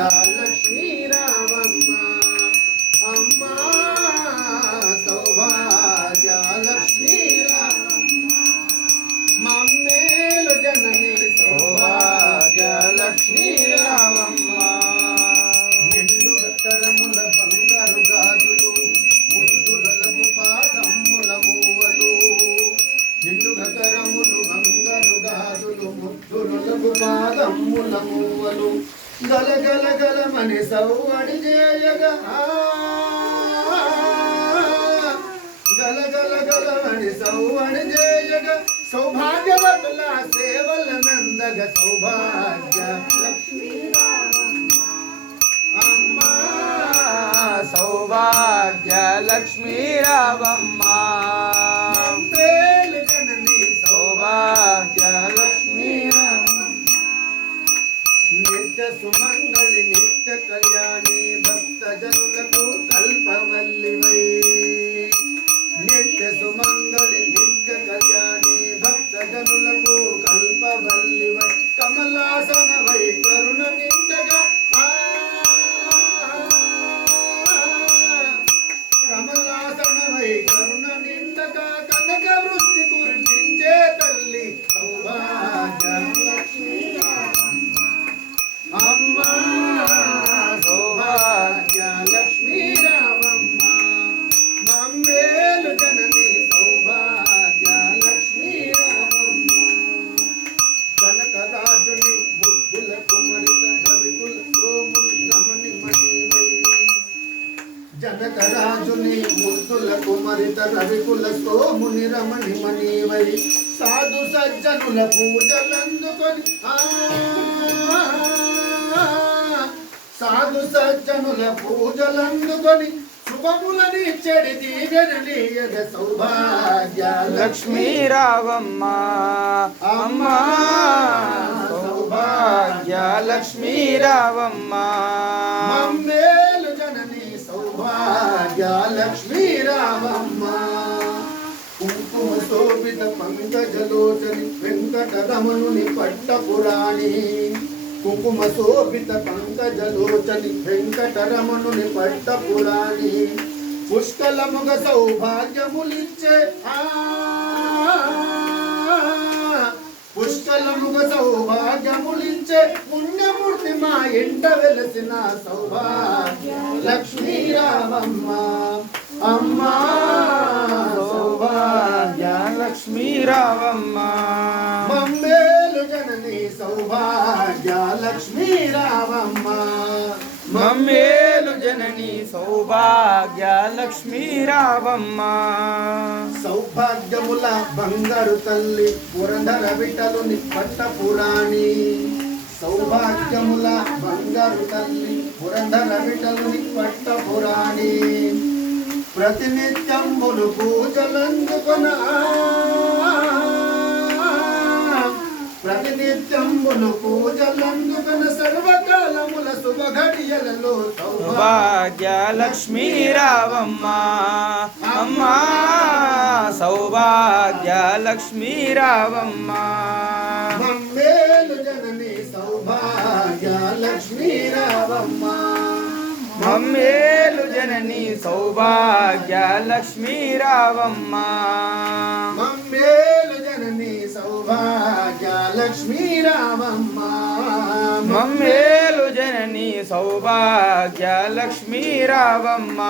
లక్ష్మీ రావమ్మ అమ్మా సౌభాగ్య లక్ష్మీ రావమ్మ మమ్మేలు జనని సౌభాగ్య లక్ష్మీ రావమ్మ నిండు గట్టరముల బంగారు గాజులు ముద్దులకు పాదమ్ముల మూవలు నిండు గట్టరములు బంగారు గాజులు ముద్దులకు పాదమ్ముల మూవలు గల గల గలమని సౌవడి చేయగా గల గల గలమని సౌవడి చేయగా సౌభాగ్యవతుల సేవల నందగ సౌభాగ్య లక్ష్మీ అమ్మా సౌభాగ్య లక్ష్మీ రావమ్మ పేలు జనని సౌభాగ్య లక్ష్మీ నిత్య సుమంగళి నిత్య కళ్యాణి భక్త జనులకు కల్పవల్లివై నిత్య సుమంగళి నిత్య కళ్యాణి భక్త జనులకు కల్పవల్లివై కమలాసనవై కరుణ నిండగా కమలాసనవై కరుణ నిండగా కనక వృష్టి కురిపించే తల్లి సౌభాగ్య లక్ష్మీ అమ్మా సౌభాగ్య లక్ష్మీ రావమ్మ మమ్మేలు జనని సౌభాగ్య లక్ష్మీ రావమ్మ జనకరాజుని బుద్ధుల కుమరిత రవికుల సోముని రమణి మణివై జనకరాజుని బుద్ధుల కుమరిత రవికుల సోముని రమణి మణివై సాధు సజ్జనుల పూజలందుకొని సాధు సజ్జనుల పూజలందుకొని శుభములని చెడి దీవెనలీయగ సౌభాగ్య లక్ష్మీ రావమ్మ అమ్మా సౌభాగ్య లక్ష్మీ రావమ్మ మమ్మేలు జనని సౌభాగ్య లక్ష్మీ రావమ్మ కుంకుమ శోభిత పంకజలోచని వెంకటరమణుని పట్టపురాణి కుంకుమ శోభిత పంకజలోచని వెంకటరమణుని పట్టపురాణి పుష్కలముగ సౌభాగ్యములిచ్చే పుష్కలముగ సౌభాగ్యములిచ్చే పుణ్యమూర్తి మా ఇంట వెలసిన సౌభాగ్య లక్ష్మీ రావమ్మ అమ్మా సౌభాగ్య లక్ష్మీ రావమ్మ మమ్మేలు జనని సౌభాగ్య లక్ష్మీ రావమ్మ మమ్మేలు జనని సౌభాగ్య లక్ష్మీ రావమ్మ సౌభాగ్యముల బంగారు తల్లి పురంధర విఠలుని పట్టపురాణి సౌభాగ్యముల బంగారు తల్లి పురంధర విఠలుని పట్టపురాణి ప్రతినిత్యములు పూజలందుకొన ప్రతినిత్యములు పూజలందుకొన సర్వకాలముల శుభ ఘడియలలో సౌభాగ్య లక్ష్మీ రావమ్మ అమ్మా సౌభాగ్య లక్ష్మీ రావమ్మ మమ్మేలు జనని సౌభాగ్య లక్ష్మీ రావమ్మ మమ్మేలు జనని సౌభాగ్య లక్ష్మీ రావమ్మ మమ్మేలు జనని సౌభాగ్య లక్ష్మీ రావమ్మ మమ్మేలు జనని సౌభాగ్య లక్ష్మీ రావమ్మ